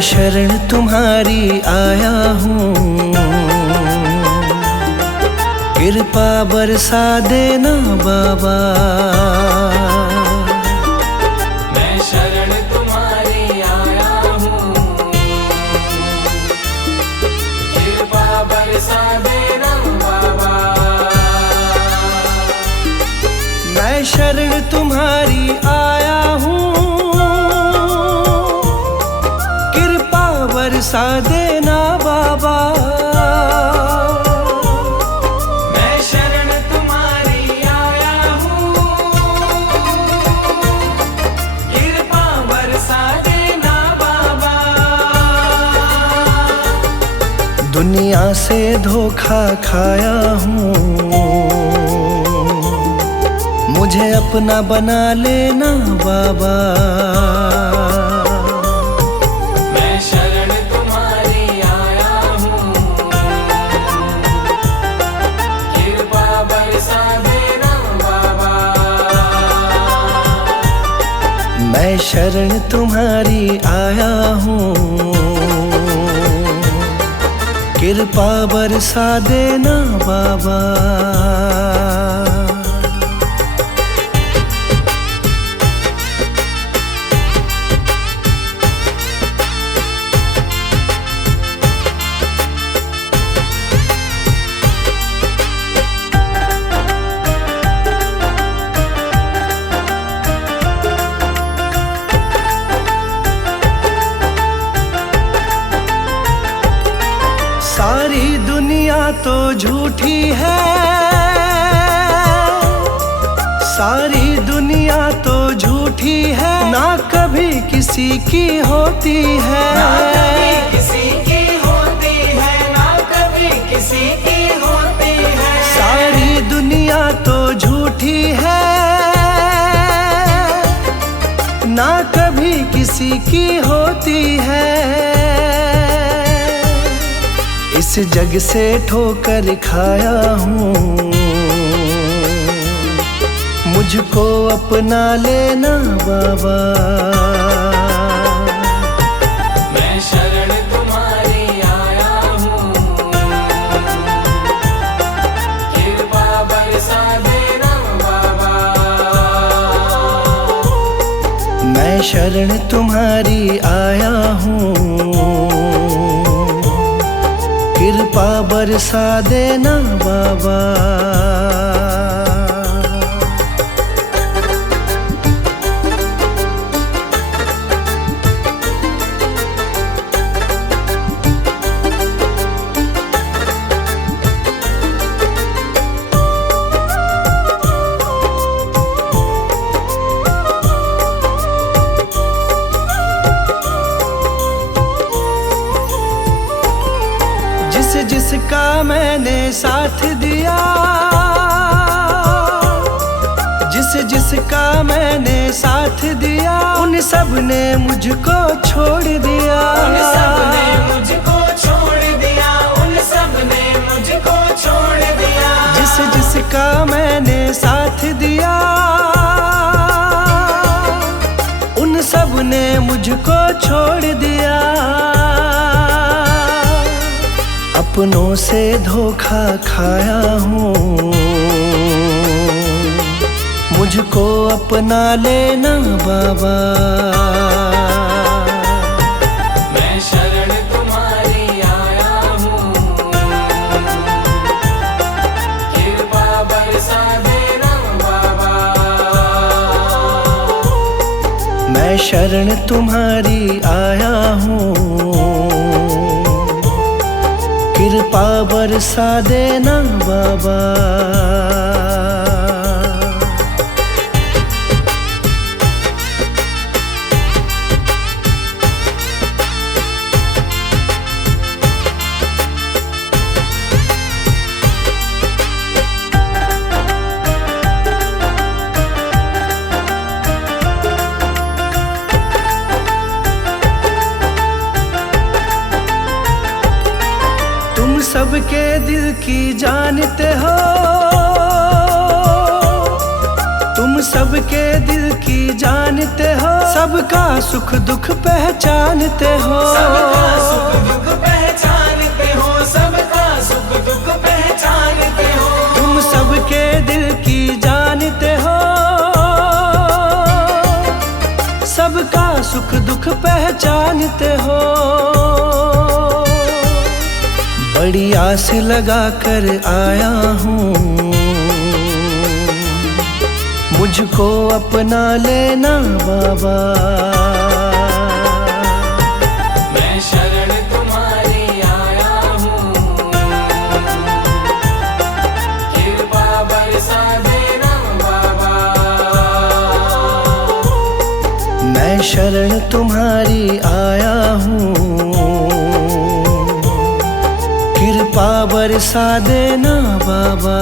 मैं शरण तुम्हारी आया हूँ, कृपा बरसा देना बाबा। मैं शरण तुम्हारी आया हूँ, कृपा बरसा देना बाबा। मैं शरण तुम्हारी आया हूँ, कृपा बरसा देना बाबा। मैं शरण तुम्हारी आया हूँ, कृपा बरसा देना बाबा। दुनिया से धोखा खाया हूँ, मुझे अपना बना लेना बाबा। मैं शरण तुम्हारी आया हूँ, कृपा बरसा देना बाबा। मैं शरण तुम्हारी आया हूँ, कृपा बरसा देना बाबा। सारी दुनिया तो झूठी है, सारी दुनिया तो झूठी है, ना कभी किसी की होती है। ना कभी किसी की होती है, ना कभी किसी की होती है। सारी दुनिया तो झूठी है, ना कभी किसी की होती है। इस जग से ठोकर खाया हूँ, मुझको अपना लेना बाबा। मैं शरण तुम्हारी आया हूँ, कृपा बरसा देना बाबा। मैं शरण तुम्हारी आया हूँ, कृपा बरसा देना बाबा। जिसका मैंने साथ दिया, जिसका मैंने साथ दिया, उन सब ने मुझको छोड़ दिया। उन सब ने मुझको छोड़ दिया, उन सब ने मुझको छोड़ दिया। जिसका मैंने साथ दिया, उन सब ने मुझको छोड़ दिया। अपनों से धोखा खाया हूँ, मुझको अपना लेना बाबा। मैं शरण तुम्हारी आया हूँ, कृपा बरसा देना बाबा। मैं शरण तुम्हारी आया हूँ, कृपा बरसा देना बाबा। सबके दिल की जानते हो, तुम सबके दिल की जानते हो। सबका सुख दुख पहचानते हो, सबका सुख दुख पहचानते हो, सबका सुख दुख पहचानते हो। तुम सबके दिल की जानते हो, सबका सुख दुख पहचानते हो। बड़ी आस लगा कर आया हूँ, मुझको अपना लेना बाबा। मैं शरण तुम्हारी आया हूँ, कृपा बरसा देना बाबा। मैं शरण तुम्हारी आया हूँ, कृपा बरसा देना बाबा।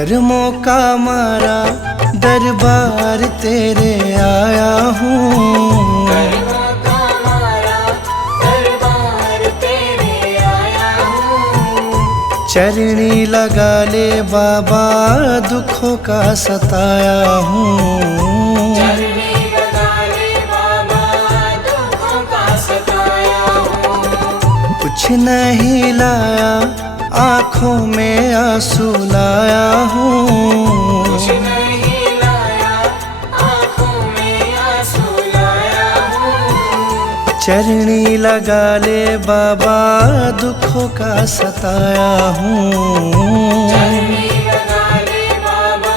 कर्मों का मारा दरबार तेरे आया हूँ। कर्मों का मारा दरबार तेरे आया हूँ। चरणी लगा ले बाबा दुखों का सताया हूँ। चरणी लगा ले बाबा दुखों का सताया हूँ। कुछ नहीं लाया आँखों में आंसू लाया हूँ। कुछ नहीं लाया आँखों में आंसू लाया हूँ। चरणी लगा ले बाबा दुखों का सताया हूँ। चरणी लगा ले बाबा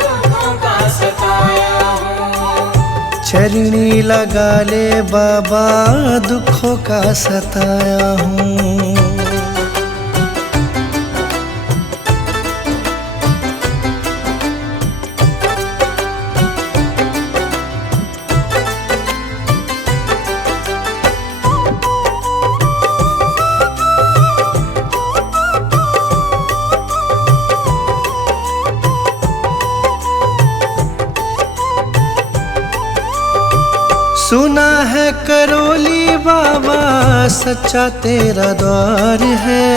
दुखों का सताया हूँ। चरणी लगा ले बाबा दुखों का सताया हूँ। सुना है करोली बाबा सच्चा तेरा द्वार है।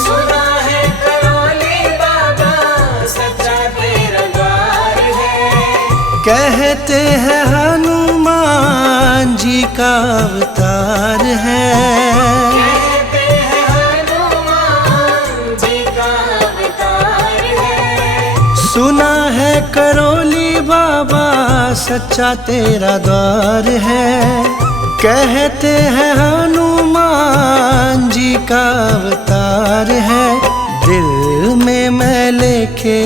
सुना है करोली बाबा सच्चा तेरा द्वार है। कहते हैं हनुमान जी का अवतार है। कहते हैं हनुमान जी का अवतार है। सुना है करोली बाबा सच्चा तेरा द्वार है। कहते हैं हनुमान जी का अवतार है। दिल में मैं लेके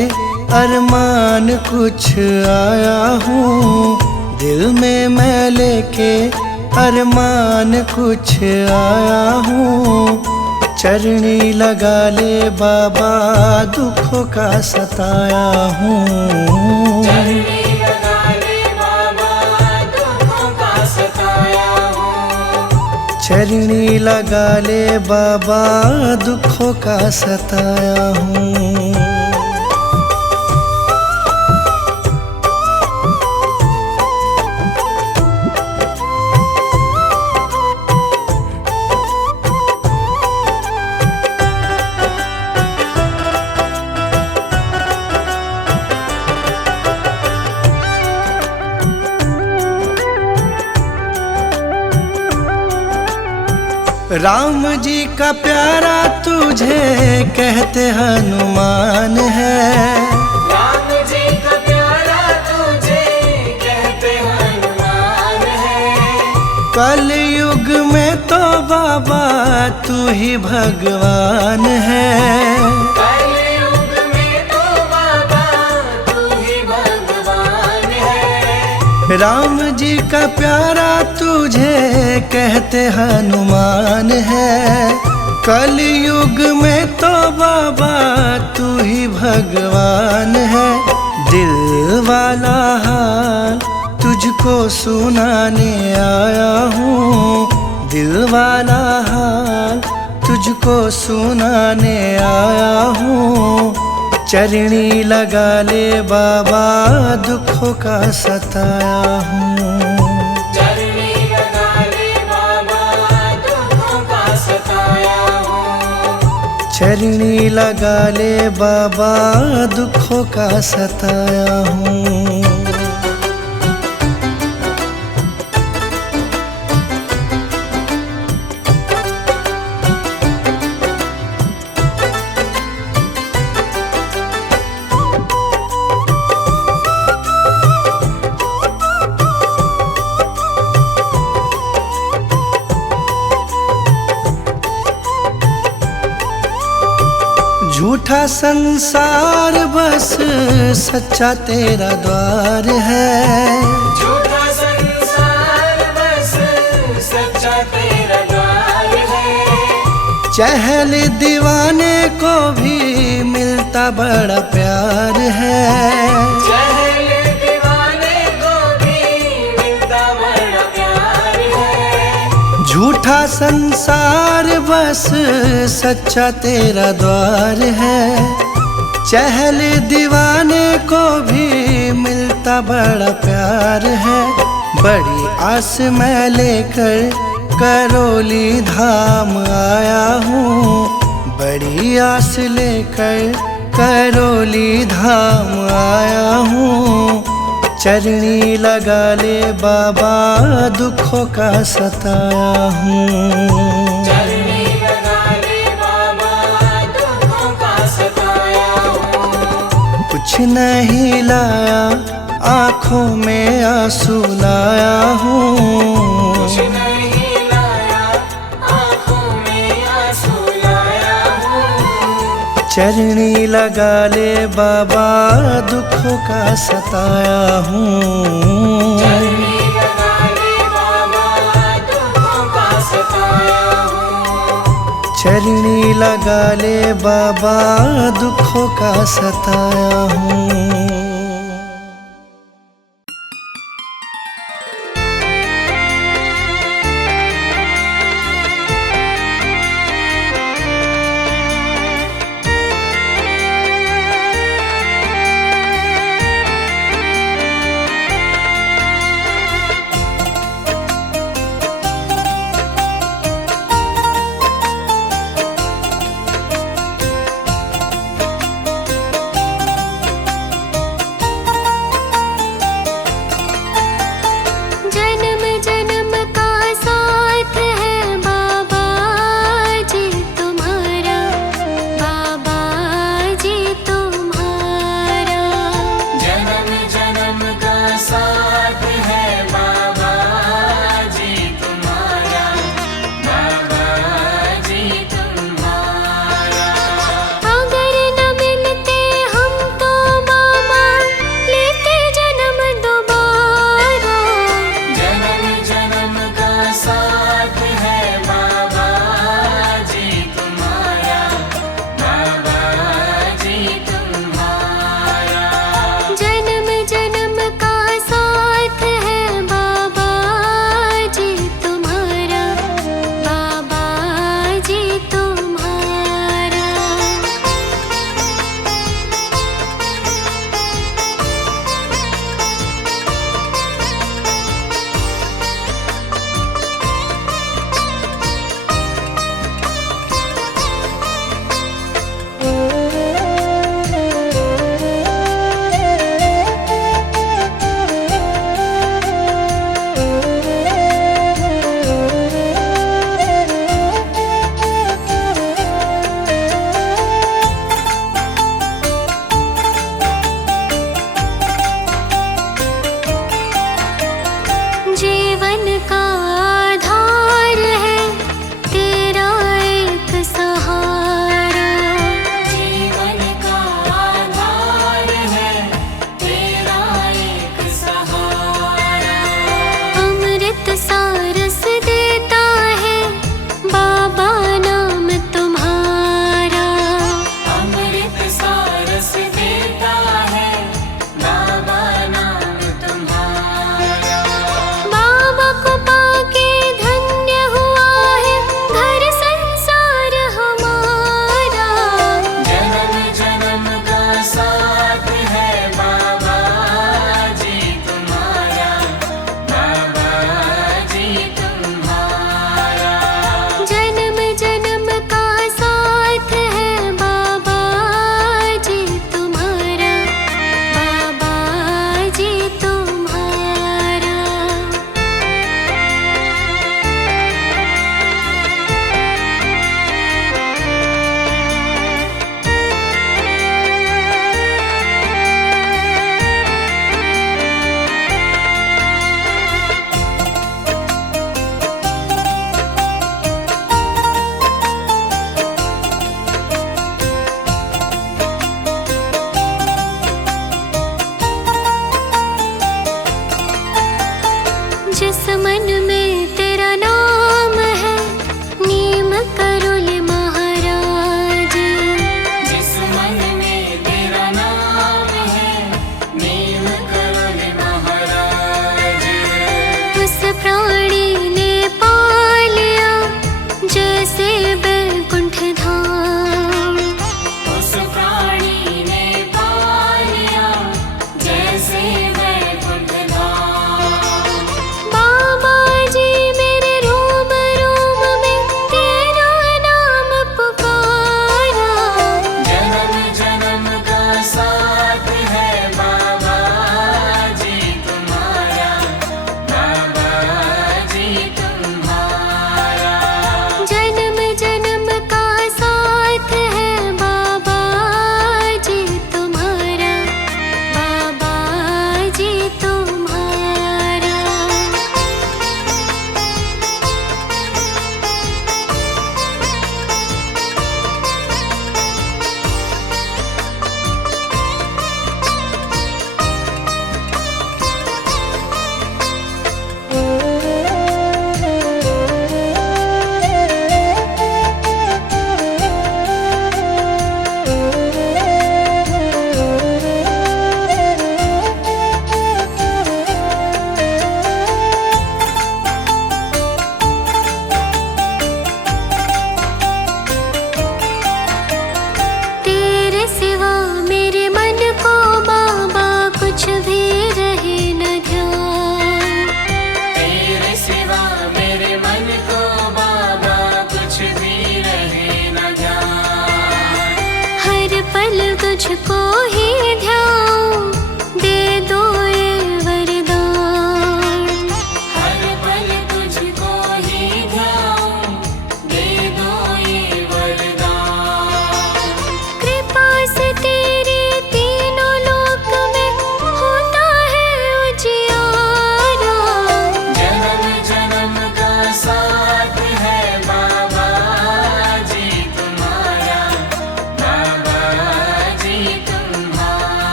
अरमान कुछ आया हूँ। दिल में मैं लेके अरमान कुछ आया हूँ। चरणी लगा ले बाबा दुखों का सताया हूँ। चरणी लगा ले बाबा दुखों का सताया हूँ। चरणी लगा ले बाबा दुखों का सताया हूँ। राम जी का प्यारा तुझे कहते हनुमान है। राम जी का प्यारा तुझे कहते हनुमान है। कल युग में तो बाबा तू ही भगवान है। कल युग में तो बाबा तू ही भगवान है। राम जी का प्यारा तुझे कहते हनुमान है। कल युग में तो बाबा तू ही भगवान है। दिल वाला हाल तुझको सुनाने आया हूँ। दिल वाला हाल तुझको सुनाने आया हूँ। चरणी लगा ले बाबा दुखों का सताया हूँ। चरणी लगा ले बाबा दुखों का सताया हूँ। चरणी लगा ले बाबा दुखों का सताया हूँ। झूठा संसार बस सच्चा तेरा द्वार है। झूठा संसार बस सच्चा तेरा द्वार है। चहल दीवाने को भी मिलता बड़ा प्यार है। चहल दीवाने को भी मिलता बड़ा प्यार है। झूठा संसार बस सच्चा तेरा द्वार है। चहल दीवाने को भी मिलता बड़ा प्यार है। बड़ी आस मैं लेकर करौली धाम आया हूँ, बड़ी आस लेकर करौली धाम आया हूँ। चरनी लगा ले बाबा दुखों का सताया हूँ। चरनी लगा ले बाबा दुखों का सताया हूँ। कुछ नहीं लाया आँखों में आंसू लाया हूँ। कुछ नहीं लाया आँखों में आंसू लाया हूँ। चरनी लगा ले बाबा दुखों का सताया हूँ। चरनी लगा ले बाबा दुखों का सताया हूँ। चरनी लगा ले बाबा दुखों का सताया हूँ।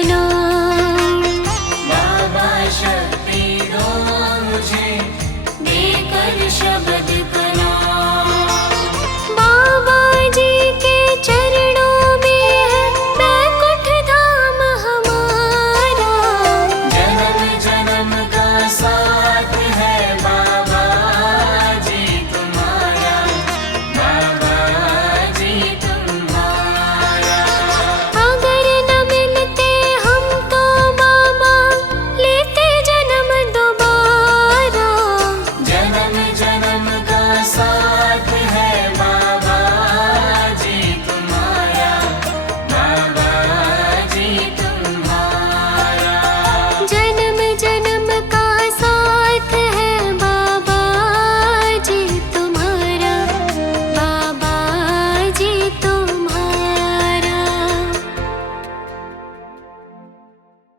सुनो